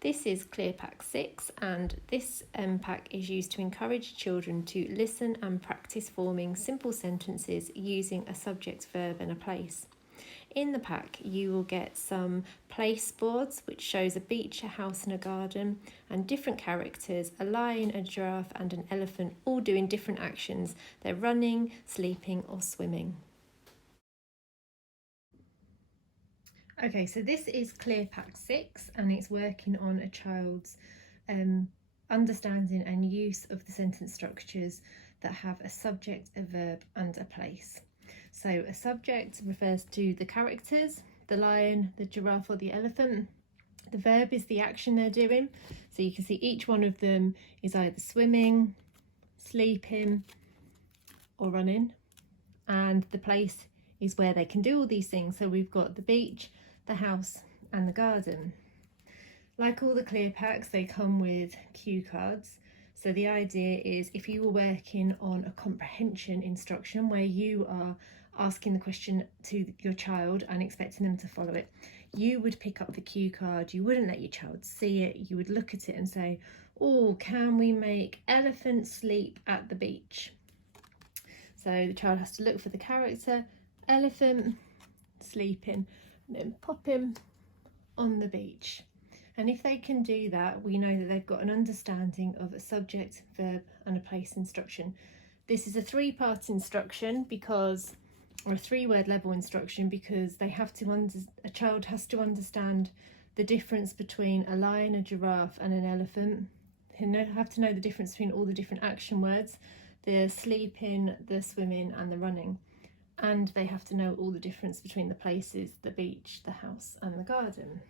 This is Clear Pack 6, and this pack is used to encourage children to listen and practice forming simple sentences using a subject, verb and a place. In the pack you will get some place boards which shows a beach, a house and a garden, and different characters, a lion, a giraffe and an elephant, all doing different actions. They're running, sleeping or swimming. Okay, so this is Clear Pack 6 and it's working on a child's understanding and use of the sentence structures that have a subject, a verb and a place. So a subject refers to the characters, the lion, the giraffe or the elephant. The verb is the action they're doing. So you can see each one of them is either swimming, sleeping or running. And the place is where they can do all these things. So we've got the beach, the house and the garden. Like all the Clear Packs, they come with cue cards. So the idea is if you were working on a comprehension instruction where you are asking the question to your child and expecting them to follow it, you would pick up the cue card, you wouldn't let your child see it, you would look at it and say, oh, can we make elephant sleep at the beach? So the child has to look for the character, elephant, sleeping, and then pop him on the beach. And if they can do that, we know that they've got an understanding of a subject, verb and a place instruction. This is a 3-part instruction because, or a 3-word level instruction, because they have to a child has to understand the difference between a lion, a giraffe and an elephant. They have to know the difference between all the different action words, the sleeping, the swimming and the running. And they have to know all the difference between the places, the beach, the house and the garden.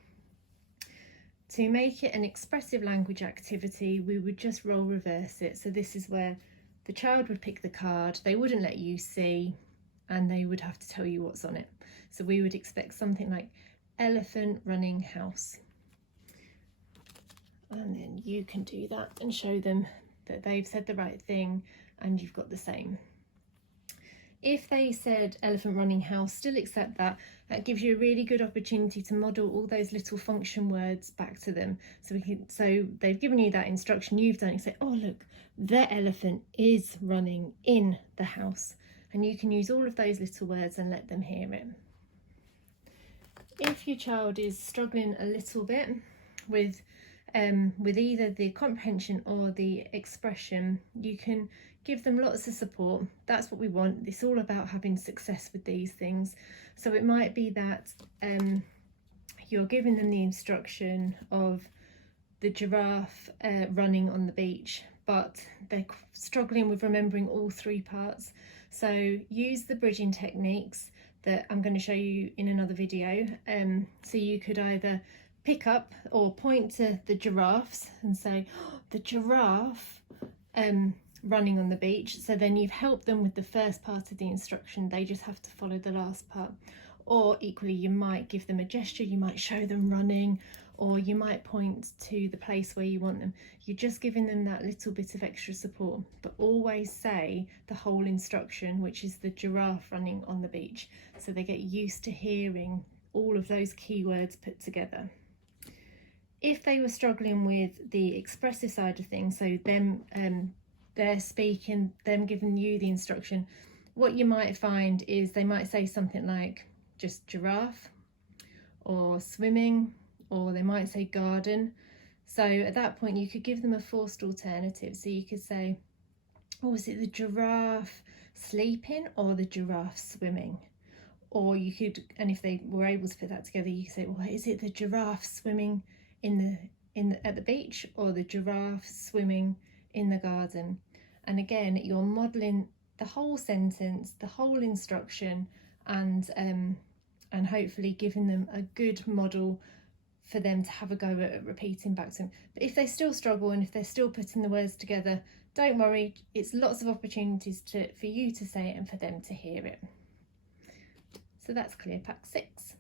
To make it an expressive language activity, we would just role reverse it. So this is where the child would pick the card, they wouldn't let you see, and they would have to tell you what's on it. So we would expect something like elephant running house. And then you can do that and show them that they've said the right thing and you've got the same. If they said elephant running house, still accept that. That gives you a really good opportunity to model all those little function words back to them. So they've given you that instruction, you've done it, say, oh look, the elephant is running in the house. And you can use all of those little words and let them hear it. If your child is struggling a little bit with either the comprehension or the expression, you can give them lots of support. That's what we want. It's all about having success with these things. So it might be that you're giving them the instruction of the giraffe running on the beach, but they're struggling with remembering all 3 parts. So use the bridging techniques that I'm going to show you in another video. So you could either pick up or point to the giraffes and say, oh, the giraffe running on the beach. So then you've helped them with the first part of the instruction, they just have to follow the last part. Or equally, you might give them a gesture, you might show them running, or you might point to the place where you want them. You're just giving them that little bit of extra support, but always say the whole instruction, which is the giraffe running on the beach, so they get used to hearing all of those keywords put together. If they were struggling with the expressive side of things, so they're speaking, them giving you the instruction, what you might find is they might say something like just giraffe or swimming, or they might say garden. So at that point you could give them a forced alternative. So you could say, oh, is it the giraffe sleeping or the giraffe swimming? Or you could, and if they were able to put that together, you could say, well, is it the giraffe swimming at the beach or the giraffe swimming in the garden? And again, you're modelling the whole sentence, the whole instruction, and hopefully giving them a good model for them to have a go at repeating back to them. But if they still struggle and if they're still putting the words together, don't worry, it's lots of opportunities for you to say it and for them to hear it. So that's Clear Pack 6.